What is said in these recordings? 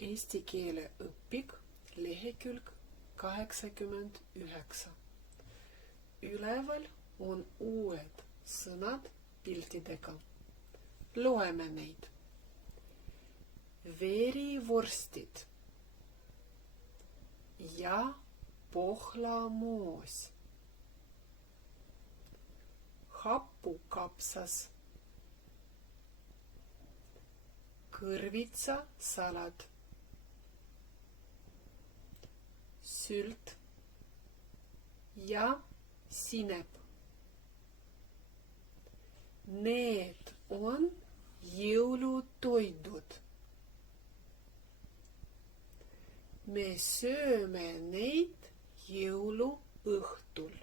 Eesti keele õpik, lehekülg 89. Üleval on uued sõnad piltidega. Loeme neid. Verivorstid ja pohlamoos. Hapukapsas. Kõrvitsasalad. Sült ja sinep. Need on jõulutoidud. Me sööme neid jõuluõhtul.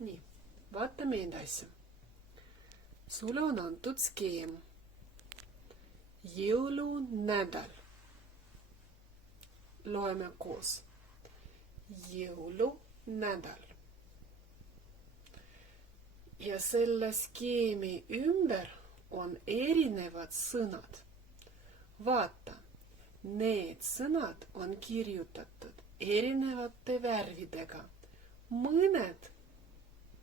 Nii, vaatame edasi. Sulle on antud skeem. Jõulunädal. Loeme koos. Jõulunädal. Ja selle skeemi ümber on erinevad sõnad. Vaata, need sõnad on kirjutatud erinevate värvidega. Mõned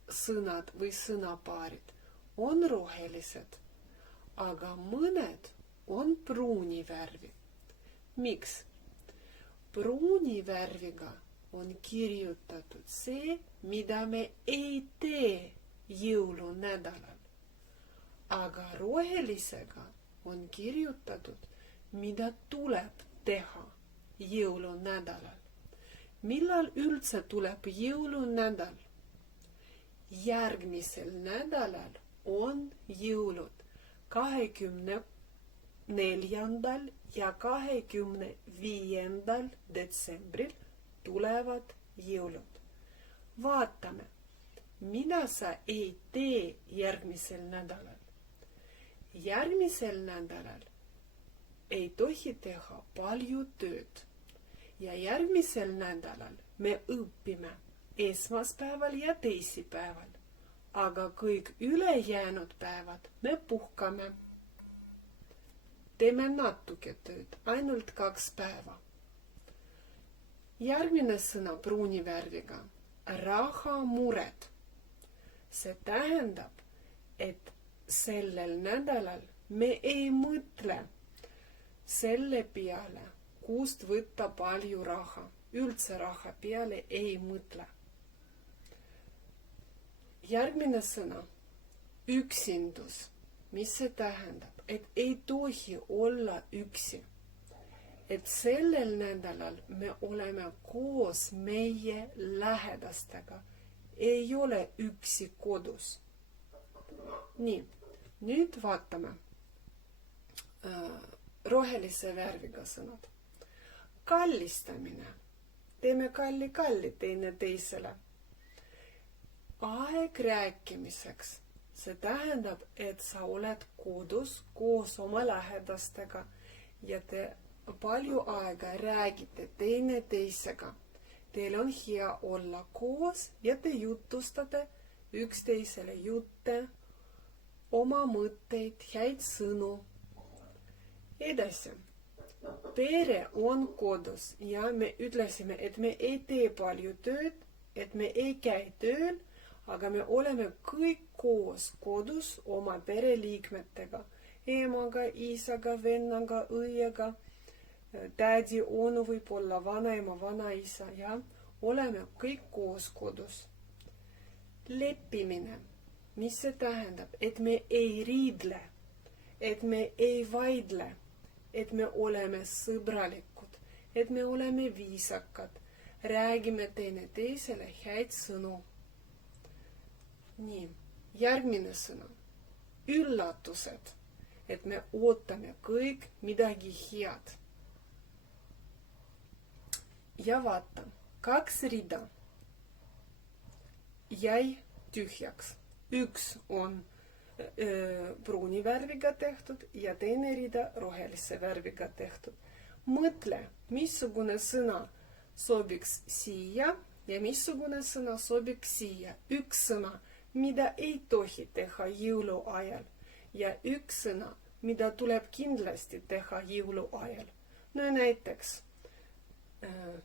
sõnad või sõnapaarid on rohelised, aga mõned on pruuni värvi. Miks? Pruuni värviga on kirjutatud see, mida me ei tee jõulunädalal. Aga rohelisega on kirjutatud, mida tuleb teha jõulunädalal. Millal üldse tuleb jõulunädal? Järgmisel nädalal on jõulud 24. ja 25. detsembril tulevad jõulud. Vaatame, mida sa ei tee järgmisel nädalal. Järgmisel nädalal ei tohi teha palju tööd. Ja järgmisel nädalal me õpime esmaspäeval ja teisipäeval. Aga kõik ülejäänud päevad me puhkame. Teeme natuke tööd, ainult 2 päeva. Järgmine sõna pruuni värviga. Rahamured. See tähendab, et sellel nädalal me ei mõtle selle peale, kust võtta palju raha. Üldse raha peale ei mõtle. Järgmine sõna, üksindus. Mis see tähendab? Et ei tohi olla üksi. Et sellel nädalal me oleme koos meie lähedastega. Ei ole üksi kodus. Nii, nüüd vaatame rohelise värviga sõnad. Kallistamine. Teeme kalli teine teisele. Aeg rääkimiseks. See tähendab, et sa oled kodus koos oma lähedastega ja te palju aega räägite teine teisega. Teil on hea olla koos ja te jutustate üksteisele jutte, oma mõtteid, häid sõnu. Edasi. Pere on kodus ja me ütlesime, et me ei tee palju tööd, et me ei käi tööl, aga me oleme kõik koos kodus oma pereliikmetega, emaga, isaga, vennaga, õiega, tädi, onu, võib-olla vanaema, vanaisa ja oleme kõik koos kodus. Leppimine. Mis see tähendab? Et me ei riidle, et me ei vaidle, et me oleme sõbralikud, et me oleme viisakad, räägime teine teisele häid sõnu. Nii, järgmine sõna. Üllatused, et me ootame kõik midagi head. Ja vaata, 2 rida jäi tühjaks. Üks on pruuni värviga tehtud ja teine rida rohelise värviga tehtud. Mõtle, missugune sõna sobiks siia ja missugune sõna sobiks siia. Üks sõna, mida ei tohi teha jõuluajal ja üks sõna, mida tuleb kindlasti teha jõuluajal. No näiteks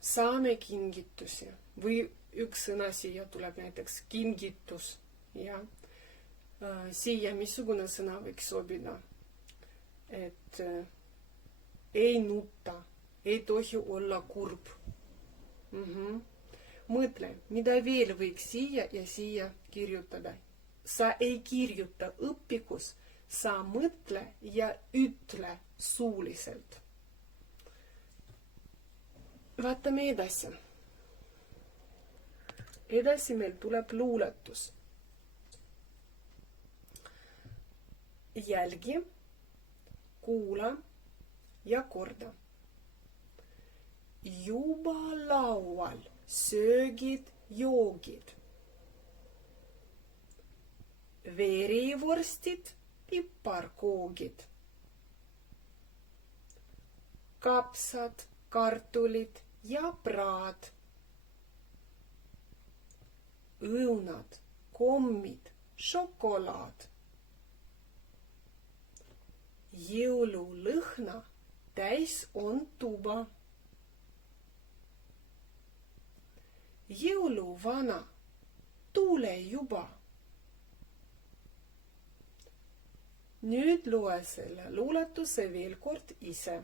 saame kingitusi või üks sõna siia tuleb näiteks kingitus ja siia missugune sõna võiks sobida, et ei nuta, ei tohi olla kurb. Mõtle, mida veel võiks siia ja siia kirjutada. Sa ei kirjuta õpikus, sa mõtle ja ütle suuliselt. Vaatame edasi. Edasi meil tuleb luuletus. Jälgi, kuula ja korda. Juba laual söögid, joogid. Verivorstid, piparkoogid. Kapsad, kartulid ja praad. Õunad, kommid, šokolaad. Jõululõhna täis on tuba. Jõuluvana, tule juba. Nüüd loe selle luuletuse veel kord ise.